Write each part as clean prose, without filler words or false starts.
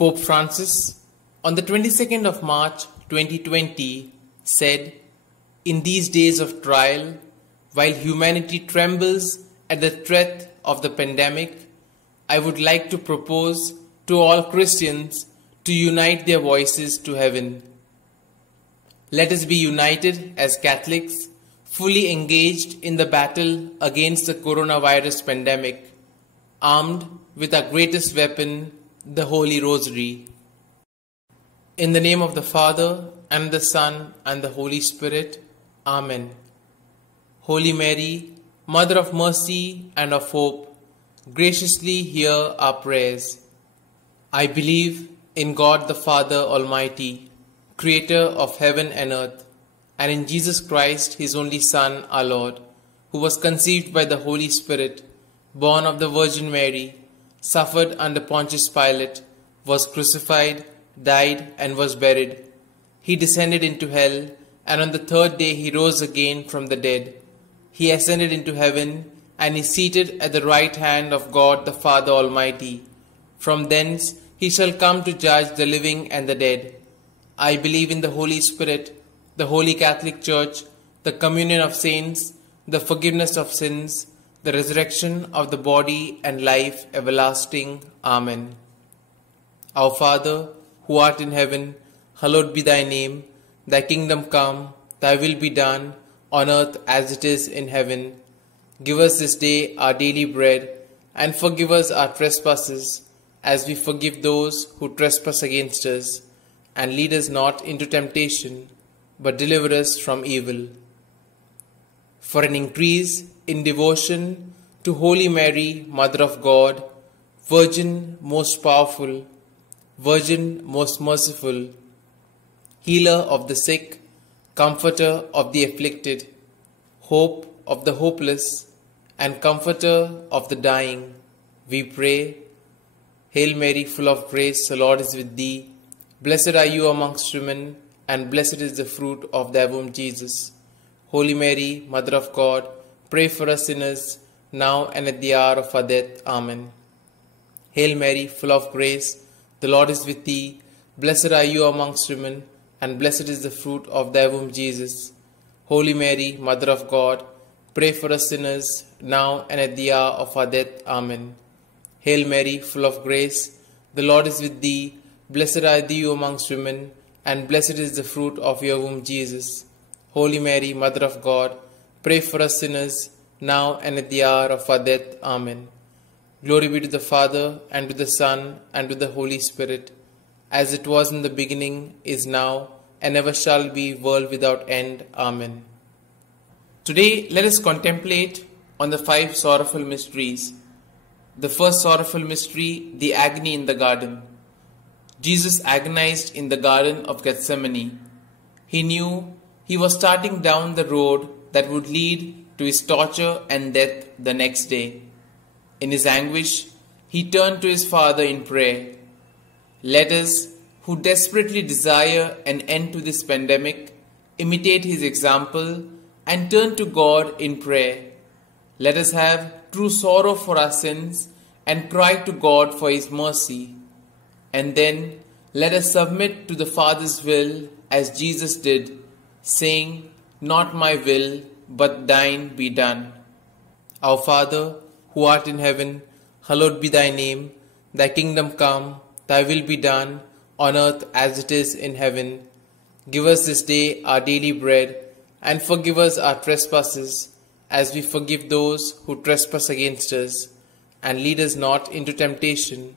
Pope Francis, on the 22nd of March 2020, said, "In these days of trial, while humanity trembles at the threat of the pandemic, I would like to propose to all Christians to unite their voices to heaven. Let us be united as Catholics, fully engaged in the battle against the coronavirus pandemic, armed with our greatest weapon, the Holy Rosary. In the name of the Father, and the Son, and the Holy Spirit. Amen. Holy Mary, Mother of Mercy and of Hope, graciously hear our prayers. I believe in God the Father Almighty, Creator of heaven and earth, and in Jesus Christ, His only Son, our Lord, who was conceived by the Holy Spirit, born of the Virgin Mary, suffered under Pontius Pilate, was crucified, died, and was buried. He descended into hell, and on the third day He rose again from the dead. He ascended into heaven, and is seated at the right hand of God the Father Almighty. From thence He shall come to judge the living and the dead. I believe in the Holy Spirit, the Holy Catholic Church, the communion of saints, the forgiveness of sins, the resurrection of the body, and life everlasting. Amen. Our Father, who art in heaven, hallowed be thy name. Thy kingdom come, thy will be done, on earth as it is in heaven. Give us this day our daily bread, and forgive us our trespasses, as we forgive those who trespass against us. And lead us not into temptation, but deliver us from evil. For an increase in devotion to Holy Mary, Mother of God, Virgin most powerful, Virgin most merciful, Healer of the sick, Comforter of the afflicted, Hope of the hopeless, and Comforter of the dying, we pray. Hail Mary, full of grace, the Lord is with thee. Blessed are you amongst women, and blessed is the fruit of thy womb, Jesus. Holy Mary, Mother of God, pray for us sinners, now and at the hour of our death. Amen. Hail Mary, full of grace, the Lord is with thee. Blessed are you amongst women, and blessed is the fruit of thy womb, Jesus. Holy Mary, Mother of God, pray for us sinners, now and at the hour of our death. Amen. Hail Mary, full of grace, the Lord is with thee. Blessed are you amongst women, and blessed is the fruit of your womb, Jesus. Holy Mary, Mother of God, pray for us sinners, now and at the hour of our death. Amen. Glory be to the Father, and to the Son, and to the Holy Spirit, as it was in the beginning, is now, and ever shall be, world without end. Amen. Today, let us contemplate on the 5 sorrowful mysteries. The first sorrowful mystery, the agony in the garden. Jesus agonized in the Garden of Gethsemane. He knew he was starting down the road that would lead to his torture and death the next day. In his anguish, he turned to his Father in prayer. Let us, who desperately desire an end to this pandemic, imitate his example and turn to God in prayer. Let us have true sorrow for our sins and cry to God for his mercy. And then let us submit to the Father's will as Jesus did, saying, "Not my will, but thine be done." Our Father, who art in heaven, hallowed be thy name. Thy kingdom come, thy will be done, on earth as it is in heaven. Give us this day our daily bread, and forgive us our trespasses, as we forgive those who trespass against us. And lead us not into temptation,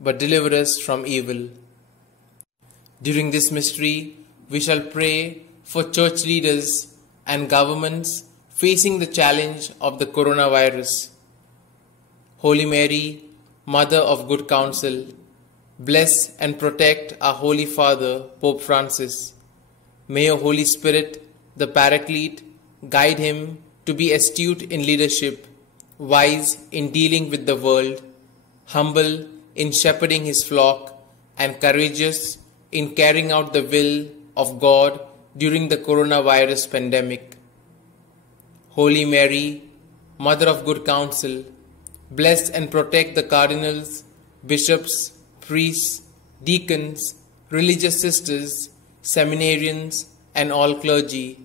but deliver us from evil. During this mystery, we shall pray for church leaders and governments facing the challenge of the coronavirus. Holy Mary, Mother of Good Counsel, bless and protect our Holy Father, Pope Francis. May your Holy Spirit, the Paraclete, guide him to be astute in leadership, wise in dealing with the world, humble in shepherding his flock, and courageous in carrying out the will of God during the coronavirus pandemic. Holy Mary, Mother of Good Counsel, bless and protect the cardinals, bishops, priests, deacons, religious sisters, seminarians, and all clergy.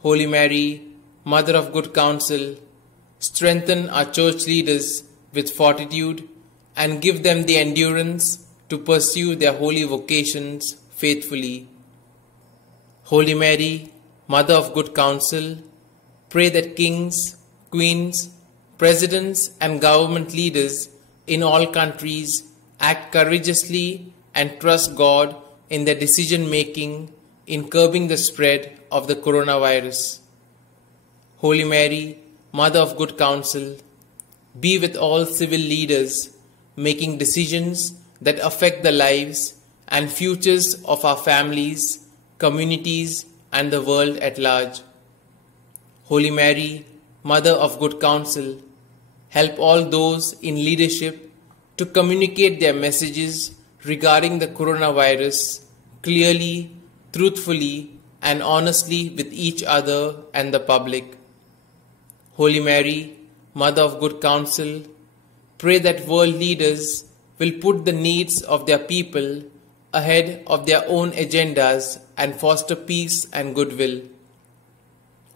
Holy Mary, Mother of Good Counsel, strengthen our church leaders with fortitude and give them the endurance to pursue their holy vocations faithfully. Holy Mary, Mother of Good Counsel, pray that kings, queens, presidents and government leaders in all countries act courageously and trust God in their decision making in curbing the spread of the coronavirus. Holy Mary, Mother of Good Counsel, be with all civil leaders making decisions that affect the lives and futures of our families, communities, and the world at large. Holy Mary, Mother of Good Counsel, help all those in leadership to communicate their messages regarding the coronavirus clearly, truthfully, and honestly with each other and the public. Holy Mary, Mother of Good Counsel, pray that world leaders will put the needs of their people ahead of their own agendas and foster peace and goodwill.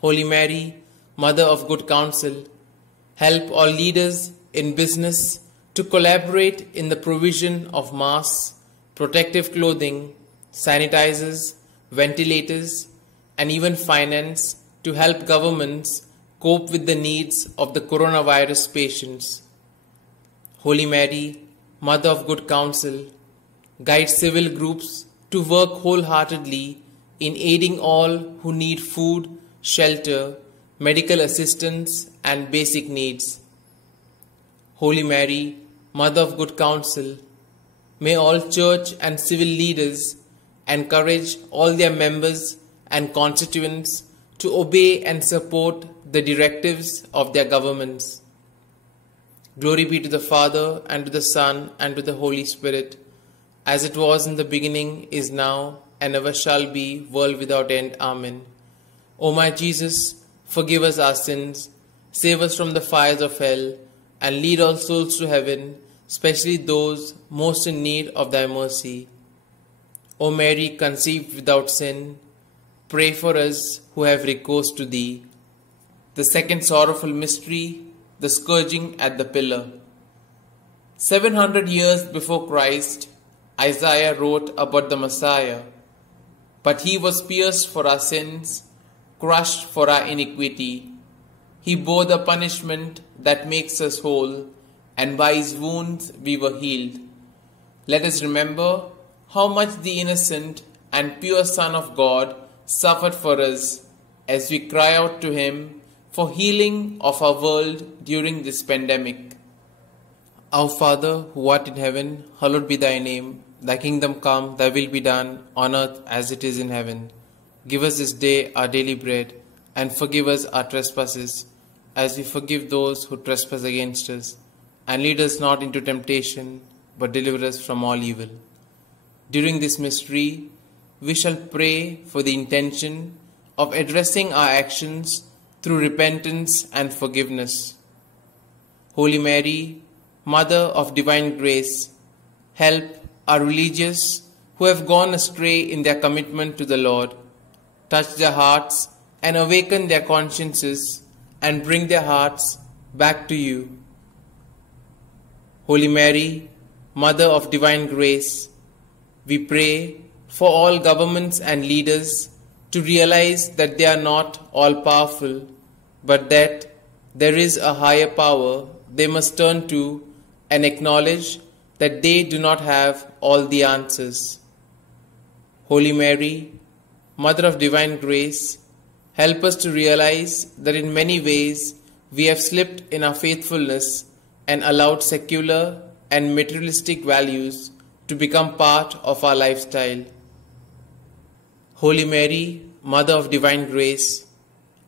Holy Mary, Mother of Good Counsel, help all leaders in business to collaborate in the provision of masks, protective clothing, sanitizers, ventilators, and even finance to help governments cope with the needs of the coronavirus patients. Holy Mary, Mother of Good Counsel, guide civil groups to work wholeheartedly in aiding all who need food, shelter, medical assistance, and basic needs. Holy Mary, Mother of Good Counsel, may all church and civil leaders encourage all their members and constituents to obey and support the directives of their governments. Glory be to the Father, and to the Son, and to the Holy Spirit, as it was in the beginning, is now, and ever shall be, world without end. Amen. O my Jesus, forgive us our sins, save us from the fires of hell, and lead all souls to heaven, especially those most in need of thy mercy. O Mary, conceived without sin, pray for us who have recourse to thee. The second sorrowful mystery, the scourging at the pillar. 700 years before Christ, Isaiah wrote about the Messiah. But he was pierced for our sins, crushed for our iniquity. He bore the punishment that makes us whole, and by his wounds we were healed. Let us remember how much the innocent and pure Son of God suffered for us, as we cry out to him for healing of our world during this pandemic. Our Father, who art in heaven, hallowed be thy name. Thy kingdom come, thy will be done, on earth as it is in heaven. Give us this day our daily bread, and forgive us our trespasses, as we forgive those who trespass against us. And lead us not into temptation, but deliver us from all evil. During this mystery, we shall pray for the intention of addressing our actions through repentance and forgiveness. Holy Mary, Mother of Divine Grace, help our religious who have gone astray in their commitment to the Lord. Touch their hearts and awaken their consciences and bring their hearts back to you. Holy Mary, Mother of Divine Grace, we pray for all governments and leaders to realize that they are not all-powerful, but that there is a higher power they must turn to and acknowledge that they do not have all the answers. Holy Mary, Mother of Divine Grace, help us to realize that in many ways we have slipped in our faithfulness and allowed secular and materialistic values to become part of our lifestyle. Holy Mary, Mother of Divine Grace,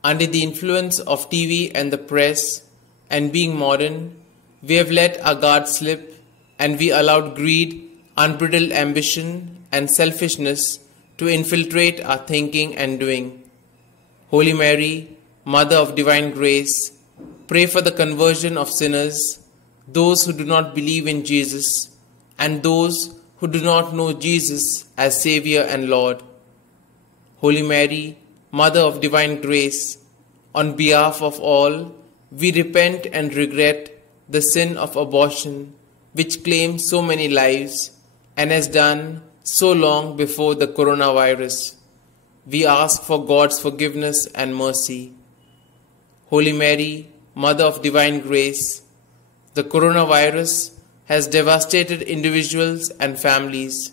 under the influence of TV and the press and being modern, we have let our guard slip and we allowed greed, unbridled ambition and selfishness to infiltrate our thinking and doing. Holy Mary, Mother of Divine Grace, pray for the conversion of sinners, those who do not believe in Jesus, and those who do not know Jesus as Savior and Lord. Holy Mary, Mother of Divine Grace, on behalf of all, we repent and regret the sin of abortion which claims so many lives and has done so long before the coronavirus. We ask for God's forgiveness and mercy. Holy Mary, Mother of Divine Grace, the coronavirus has devastated individuals and families,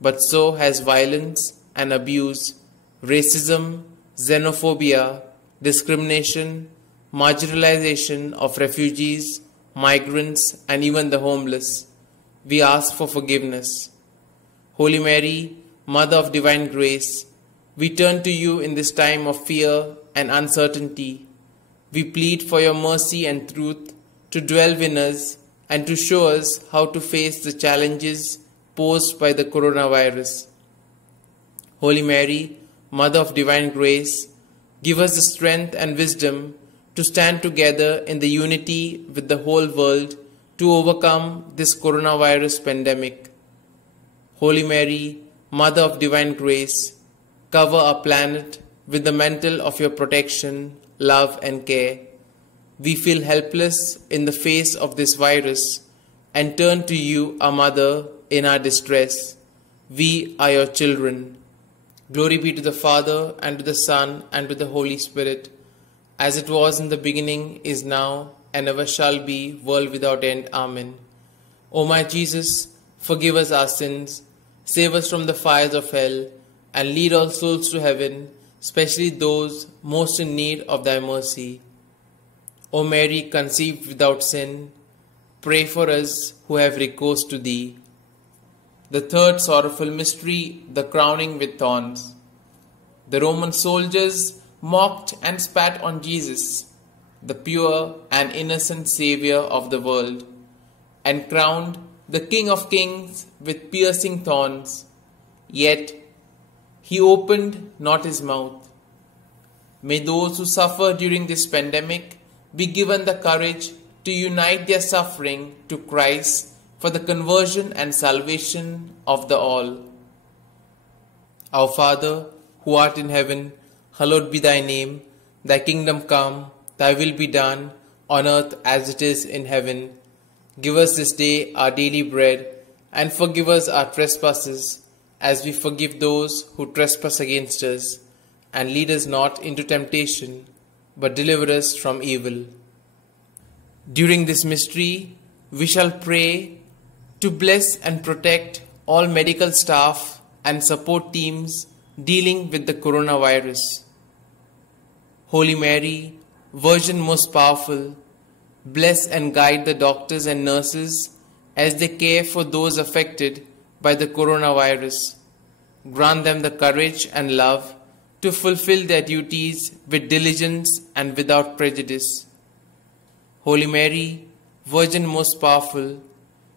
but so has violence and abuse, racism, xenophobia, discrimination, marginalization of refugees, migrants, and even the homeless. We ask for forgiveness. Holy Mary, Mother of Divine Grace, we turn to you in this time of fear and uncertainty. We plead for your mercy and truth to dwell in us and to show us how to face the challenges posed by the coronavirus. Holy Mary, Mother of Divine Grace, give us the strength and wisdom to stand together in the unity with the whole world to overcome this coronavirus pandemic. Holy Mary, Mother of Divine Grace, cover our planet with the mantle of your protection, love and care. We feel helpless in the face of this virus and turn to you, our Mother, in our distress. We are your children. Glory be to the Father, and to the Son, and to the Holy Spirit, as it was in the beginning, is now, and ever shall be, world without end. Amen. O my Jesus, forgive us our sins, save us from the fires of hell, and lead all souls to heaven, especially those most in need of thy mercy. O Mary, conceived without sin, pray for us who have recourse to thee. The third sorrowful mystery, the crowning with thorns. The Roman soldiers mocked and spat on Jesus, the pure and innocent Saviour of the world, and crowned the King of Kings with piercing thorns. Yet he opened not his mouth. May those who suffer during this pandemic be given the courage to unite their suffering to Christ for the conversion and salvation of the all. Our Father, who art in heaven, hallowed be thy name. Thy kingdom come, thy will be done, on earth as it is in heaven. Give us this day our daily bread, and forgive us our trespasses, as we forgive those who trespass against us. And lead us not into temptation, but deliver us from evil. During this mystery, we shall pray to bless and protect all medical staff and support teams dealing with the coronavirus. Holy Mary, Virgin most powerful, bless and guide the doctors and nurses as they care for those affected by the coronavirus. Grant them the courage and love to fulfill their duties with diligence and without prejudice. Holy Mary, Virgin most powerful,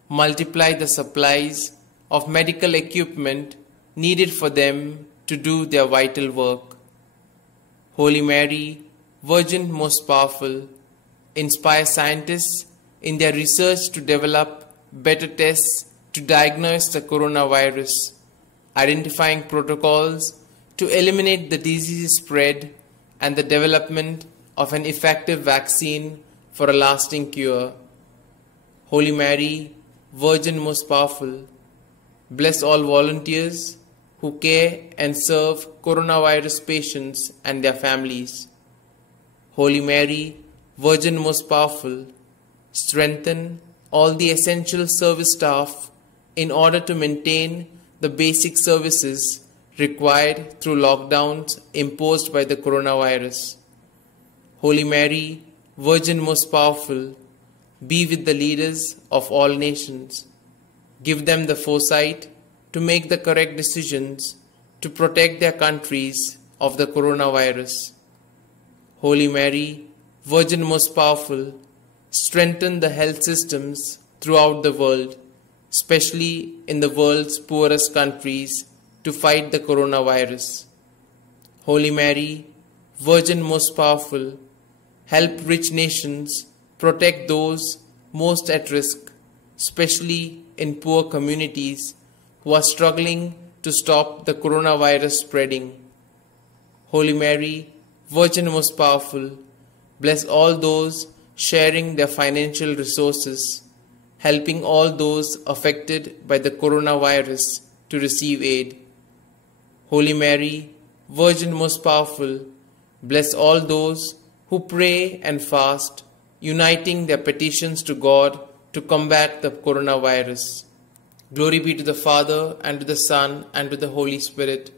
multiply the supplies of medical equipment needed for them to do their vital work. Holy Mary, Virgin most powerful, inspire scientists in their research to develop better tests to diagnose the coronavirus, identifying protocols to eliminate the disease spread and the development of an effective vaccine for a lasting cure. Holy Mary, Virgin most powerful, bless all volunteers who care and serve coronavirus patients and their families. Holy Mary, Virgin most powerful, strengthen all the essential service staff in order to maintain the basic services required through lockdowns imposed by the coronavirus. Holy Mary, Virgin most powerful, be with the leaders of all nations. Give them the foresight to make the correct decisions to protect their countries of the coronavirus. Holy Mary, Virgin most powerful, strengthen the health systems throughout the world, especially in the world's poorest countries, to fight the coronavirus. Holy Mary, Virgin most powerful, help rich nations protect those most at risk, especially in poor communities who are struggling to stop the coronavirus spreading. Holy Mary, Virgin most powerful, bless all those sharing their financial resources, helping all those affected by the coronavirus to receive aid. Holy Mary, Virgin most powerful, bless all those who pray and fast, uniting their petitions to God to combat the coronavirus. Glory be to the Father, and to the Son, and to the Holy Spirit,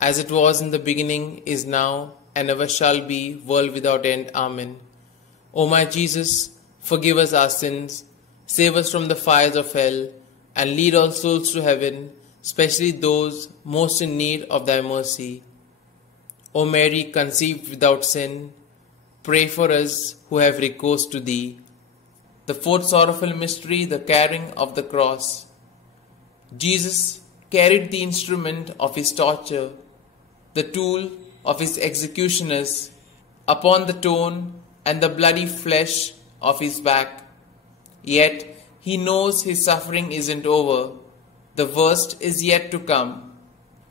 as it was in the beginning, is now, and ever shall be, world without end. Amen. O my Jesus, forgive us our sins, save us from the fires of hell, and lead all souls to heaven, especially those most in need of thy mercy. O Mary, conceived without sin, pray for us who have recourse to thee. The fourth sorrowful mystery, the carrying of the cross. Jesus carried the instrument of his torture, the tool of his executioners, upon the torn and the bloody flesh of his back. Yet he knows his suffering isn't over. The worst is yet to come.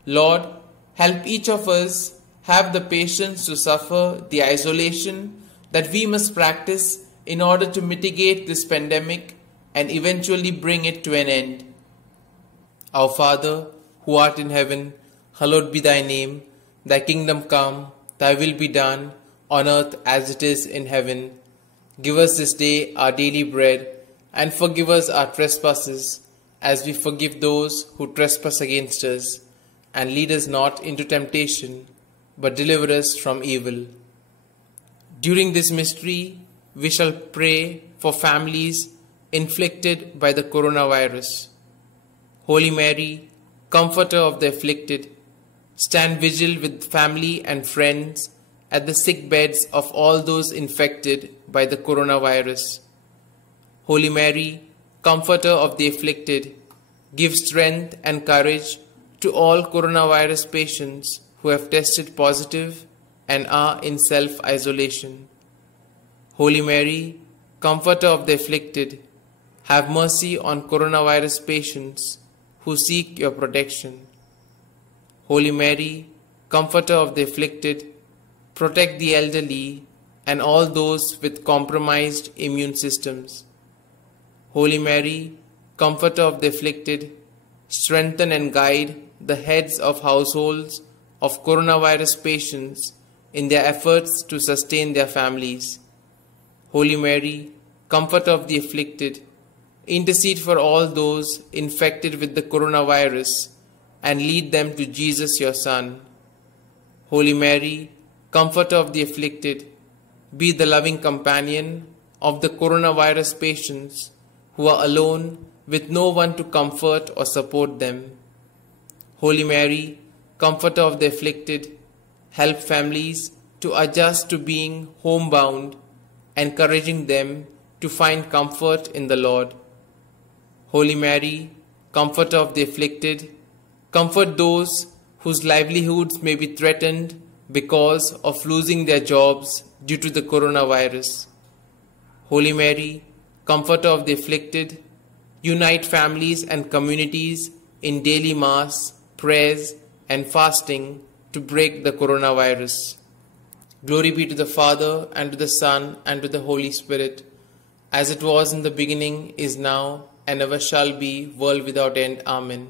Lord, help each of us have the patience to suffer the isolation that we must practice in order to mitigate this pandemic and eventually bring it to an end. Our Father, who art in heaven, hallowed be thy name. Thy kingdom come, thy will be done, on earth as it is in heaven. Give us this day our daily bread, and forgive us our trespasses, as we forgive those who trespass against us. And lead us not into temptation, but deliver us from evil. During this mystery, we shall pray for families inflicted by the coronavirus. Holy Mary, comforter of the afflicted, stand vigil with family and friends at the sick beds of all those infected by the coronavirus. Holy Mary, comforter of the afflicted, give strength and courage to all coronavirus patients who have tested positive and are in self-isolation. Holy Mary, comforter of the afflicted, have mercy on coronavirus patients who seek your protection. Holy Mary, comforter of the afflicted, protect the elderly and all those with compromised immune systems. Holy Mary, comforter of the afflicted, strengthen and guide the heads of households of coronavirus patients in their efforts to sustain their families. Holy Mary, comforter of the afflicted, intercede for all those infected with the coronavirus and lead them to Jesus your Son. Holy Mary, comforter of the afflicted, be the loving companion of the coronavirus patients who are alone with no one to comfort or support them. Holy Mary, comforter of the afflicted, help families to adjust to being homebound, encouraging them to find comfort in the Lord. Holy Mary, comforter of the afflicted, comfort those whose livelihoods may be threatened because of losing their jobs due to the coronavirus. Holy Mary, comforter of the afflicted, unite families and communities in daily mass, prayers, and fasting to break the coronavirus. Glory be to the Father, and to the Son, and to the Holy Spirit, as it was in the beginning, is now, and ever shall be, world without end. Amen.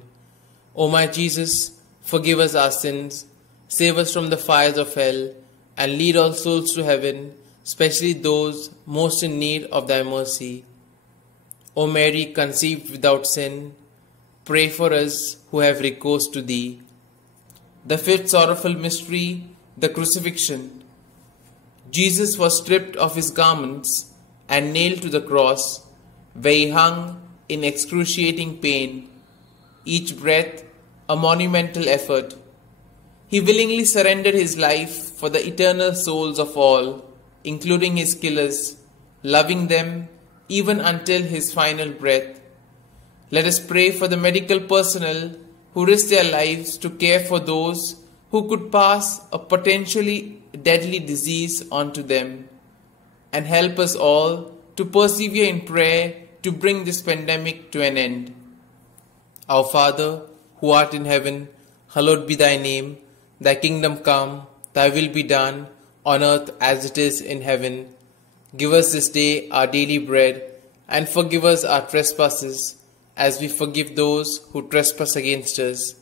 O my Jesus, forgive us our sins, save us from the fires of hell, and lead all souls to heaven, especially those most in need of thy mercy. O Mary, conceived without sin, pray for us who have recourse to thee. The fifth sorrowful mystery, the crucifixion. Jesus was stripped of his garments and nailed to the cross, where he hung in excruciating pain, each breath a monumental effort. He willingly surrendered his life for the eternal souls of all, including his killers, loving them even until his final breath. Let us pray for the medical personnel who risk their lives to care for those who could pass a potentially deadly disease on to them, and help us all to persevere in prayer to bring this pandemic to an end. Our Father, who art in heaven, hallowed be thy name. Thy kingdom come, thy will be done, on earth as it is in heaven. Give us this day our daily bread, and forgive us our trespasses, as we forgive those who trespass against us.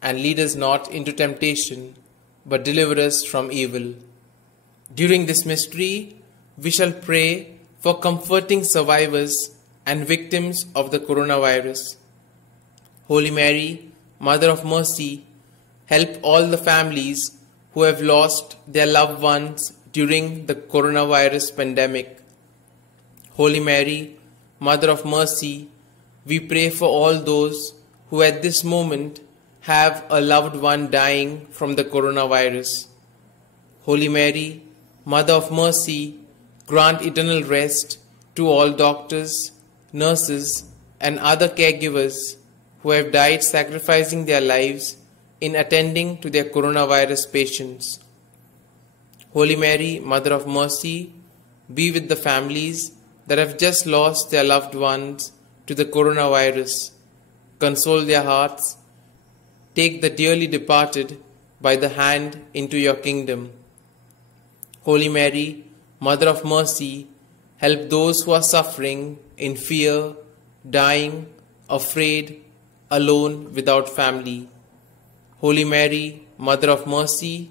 And lead us not into temptation, but deliver us from evil. During this mystery, we shall pray for comforting survivors and victims of the coronavirus. Holy Mary, Mother of Mercy, help all the families who have lost their loved ones during the coronavirus pandemic. Holy Mary, Mother of Mercy, we pray for all those who at this moment have a loved one dying from the coronavirus. Holy Mary, Mother of Mercy, grant eternal rest to all doctors, nurses, and other caregivers who have died sacrificing their lives in attending to their coronavirus patients. Holy Mary, Mother of Mercy, be with the families that have just lost their loved ones to the coronavirus. Console their hearts. Take the dearly departed by the hand into your kingdom. Holy Mary, Mother of Mercy, help those who are suffering in fear, dying, afraid, alone, without family. Holy Mary, Mother of Mercy,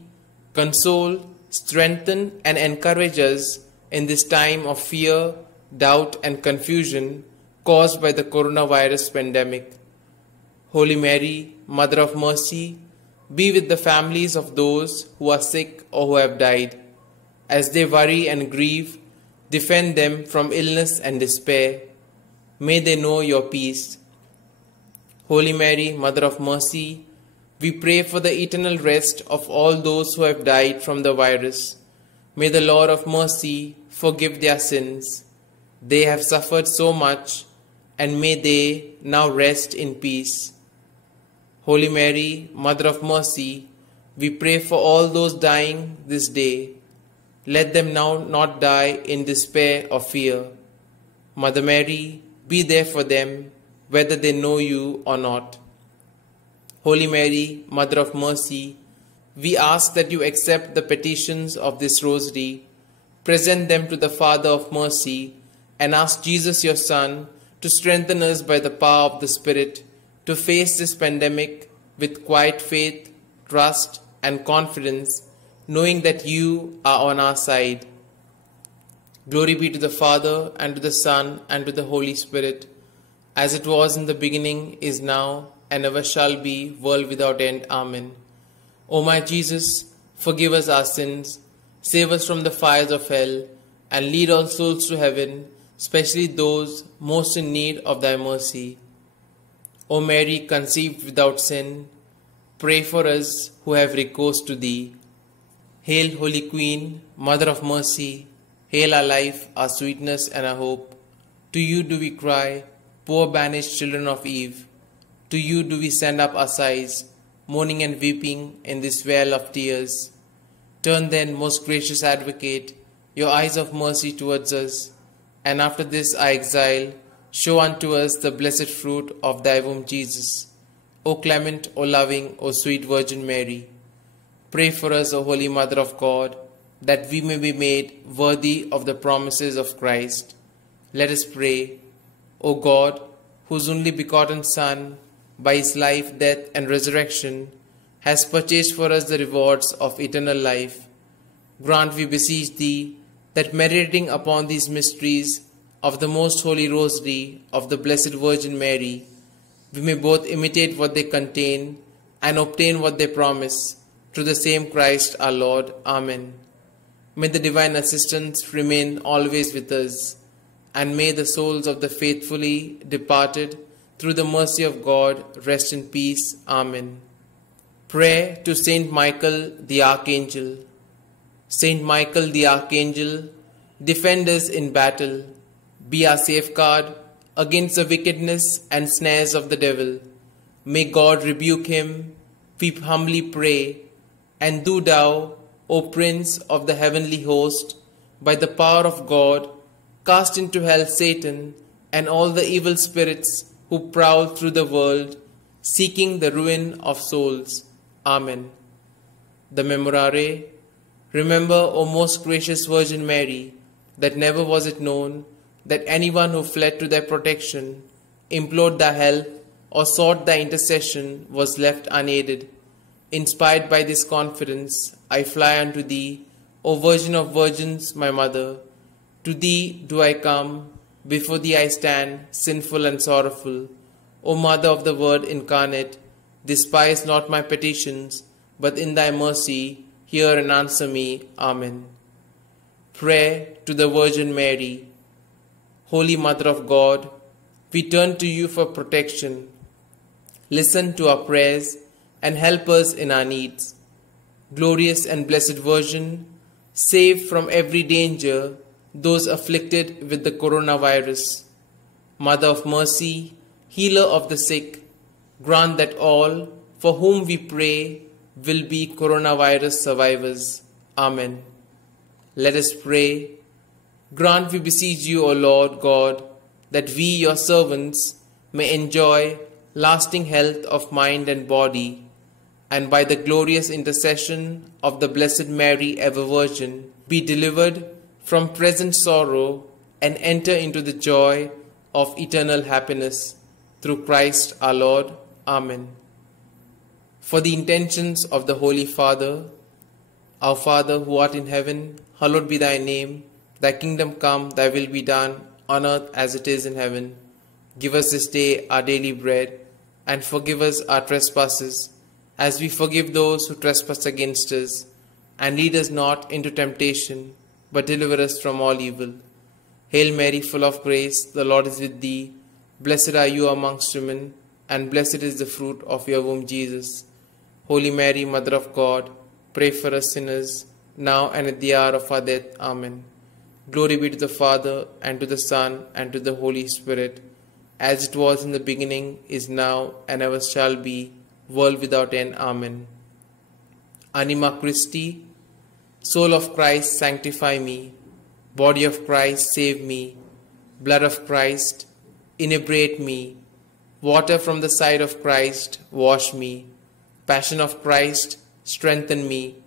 console, strengthen, and encourage us in this time of fear, doubt, and confusion caused by the coronavirus pandemic. Holy Mary, Mother of Mercy, be with the families of those who are sick or who have died. As they worry and grieve, defend them from illness and despair. May they know your peace. Holy Mary, Mother of Mercy, we pray for the eternal rest of all those who have died from the virus. May the Lord of Mercy forgive their sins. They have suffered so much, and may they now rest in peace. Holy Mary, Mother of Mercy, we pray for all those dying this day. Let them now not die in despair or fear. Mother Mary, be there for them, whether they know you or not. Holy Mary, Mother of Mercy, we ask that you accept the petitions of this rosary, present them to the Father of Mercy, and ask Jesus, your Son, to strengthen us by the power of the Spirit to face this pandemic with quiet faith, trust, and confidence, knowing that you are on our side. Glory be to the Father, and to the Son, and to the Holy Spirit, as it was in the beginning, is now, and ever shall be, world without end. Amen. O my Jesus, forgive us our sins, save us from the fires of hell, and lead all souls to heaven, especially those most in need of thy mercy. O Mary, conceived without sin, pray for us who have recourse to thee. Hail, Holy Queen, Mother of Mercy, hail our life, our sweetness, and our hope. To you do we cry, poor banished children of Eve. To you do we send up our sighs, mourning and weeping in this vale of tears. Turn then, most gracious Advocate, your eyes of mercy towards us, and after this our exile, show unto us the blessed fruit of thy womb, Jesus. O clement, O loving, O sweet Virgin Mary, pray for us, O Holy Mother of God, that we may be made worthy of the promises of Christ. Let us pray. O God, whose only begotten Son, by his life, death, and resurrection, has purchased for us the rewards of eternal life, grant, we beseech thee, that meditating upon these mysteries of the most holy rosary of the Blessed Virgin Mary, we may both imitate what they contain and obtain what they promise, through the same Christ our Lord. Amen. May the divine assistance remain always with us, and may the souls of the faithfully departed, through the mercy of God, rest in peace. Amen. Prayer to Saint Michael the Archangel. Saint Michael the Archangel, defend us in battle. Be our safeguard against the wickedness and snares of the devil. May God rebuke him, we humbly pray. And do thou, O Prince of the heavenly host, by the power of God, cast into hell Satan and all the evil spirits who prowl through the world, seeking the ruin of souls. Amen. The Memorare. Remember, O most gracious Virgin Mary, that never was it known that anyone who fled to thy protection, implored thy help, or sought thy intercession was left unaided. Inspired by this confidence, I fly unto thee, O Virgin of Virgins, my Mother. To thee do I come, before thee I stand, sinful and sorrowful. O Mother of the Word incarnate, despise not my petitions, but in thy mercy hear and answer me. Amen. Prayer to the Virgin Mary. Holy Mother of God, we turn to you for protection. Listen to our prayers and help us in our needs. Glorious and blessed Virgin, save from every danger those afflicted with the coronavirus. Mother of mercy, healer of the sick, grant that all for whom we pray will be coronavirus survivors. Amen. Let us pray. Grant, we beseech you, O Lord God, that we, your servants, may enjoy lasting health of mind and body, and by the glorious intercession of the Blessed Mary, ever Virgin, be delivered from present sorrow and enter into the joy of eternal happiness. Through Christ our Lord. Amen. For the intentions of the Holy Father, Our Father who art in heaven, hallowed be thy name. Thy kingdom come, thy will be done, on earth as it is in heaven. Give us this day our daily bread, and forgive us our trespasses, as we forgive those who trespass against us. And lead us not into temptation, but deliver us from all evil. Hail Mary, full of grace, the Lord is with thee. Blessed are you amongst women, and blessed is the fruit of your womb, Jesus. Holy Mary, Mother of God, pray for us sinners, now and at the hour of our death. Amen. Glory be to the Father, and to the Son, and to the Holy Spirit, as it was in the beginning, is now, and ever shall be, world without end. Amen. Anima Christi, soul of Christ, sanctify me. Body of Christ, save me. Blood of Christ, inebriate me. Water from the side of Christ, wash me. Passion of Christ, strengthen me.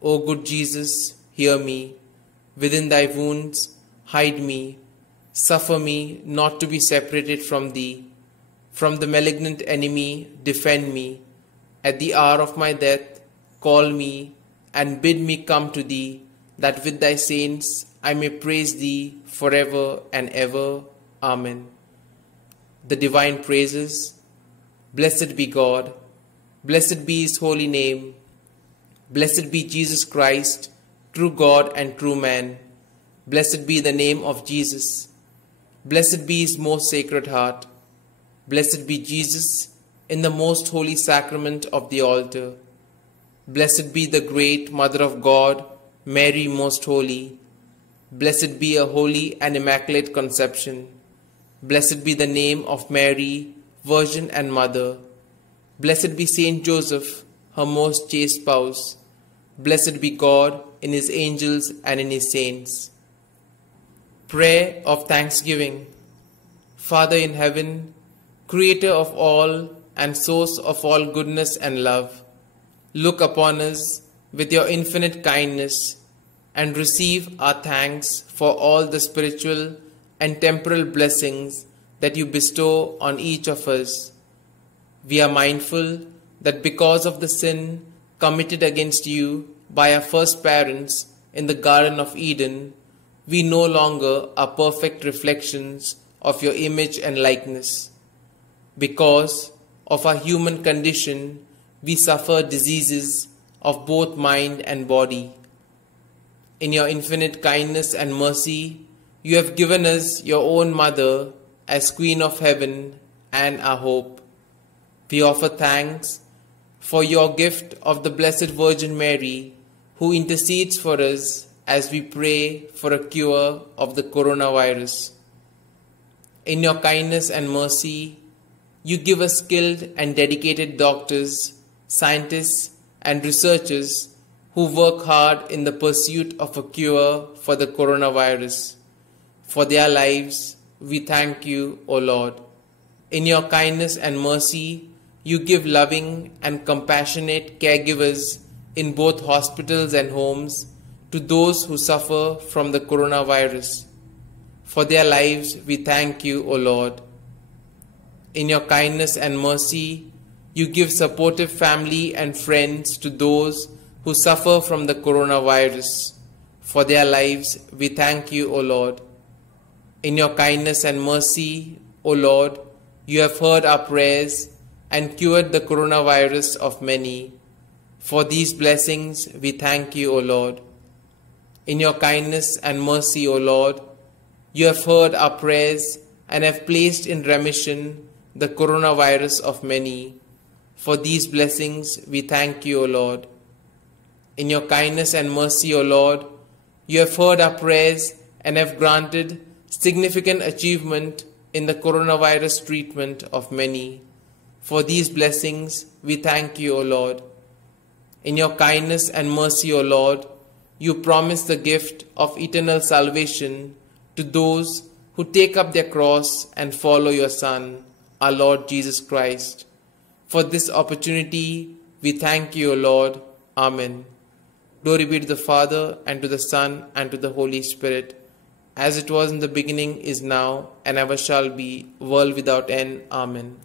O good Jesus, hear me. Within thy wounds, hide me. Suffer me not to be separated from thee. From the malignant enemy, defend me. At the hour of my death, call me and bid me come to thee, that with thy saints I may praise thee forever and ever. Amen. The divine praises. Blessed be God. Blessed be his holy name. Blessed be Jesus Christ, true God and true man. Blessed be the name of Jesus. Blessed be his most sacred heart. Blessed be Jesus in the most holy sacrament of the altar. Blessed be the great Mother of God, Mary most holy. Blessed be a holy and immaculate conception. Blessed be the name of Mary, Virgin and Mother. Blessed be Saint Joseph, her most chaste spouse. Blessed be God in his angels and in his saints. Prayer of thanksgiving. Father in heaven, creator of all and source of all goodness and love, look upon us with your infinite kindness and receive our thanks for all the spiritual and temporal blessings that you bestow on each of us. We are mindful that because of the sin committed against you by our first parents in the Garden of Eden, we no longer are perfect reflections of your image and likeness. Because of our human condition, we suffer diseases of both mind and body. In your infinite kindness and mercy, you have given us your own Mother as Queen of Heaven and our hope. We offer thanks for your gift of the Blessed Virgin Mary, who intercedes for us as we pray for a cure of the coronavirus. In your kindness and mercy, you give us skilled and dedicated doctors, scientists, and researchers who work hard in the pursuit of a cure for the coronavirus. For their lives, we thank you, O Lord. In your kindness and mercy, you give loving and compassionate caregivers in both hospitals and homes to those who suffer from the coronavirus. For their lives, we thank you, O Lord. In your kindness and mercy, you give supportive family and friends to those who suffer from the coronavirus. For their lives, we thank you, O Lord. In your kindness and mercy, O Lord, you have heard our prayers and cured the coronavirus of many. For these blessings, we thank you, O Lord. In your kindness and mercy, O Lord, you have heard our prayers and have placed in remission the coronavirus of many. For these blessings, we thank you, O Lord. In your kindness and mercy, O Lord, you have heard our prayers and have granted significant achievement in the coronavirus treatment of many. For these blessings, we thank you, O Lord. In your kindness and mercy, O Lord, you promise the gift of eternal salvation to those who take up their cross and follow your Son, our Lord Jesus Christ. For this opportunity, we thank you, O Lord. Amen. Glory be to the Father, and to the Son, and to the Holy Spirit, as it was in the beginning, is now, and ever shall be, world without end. Amen.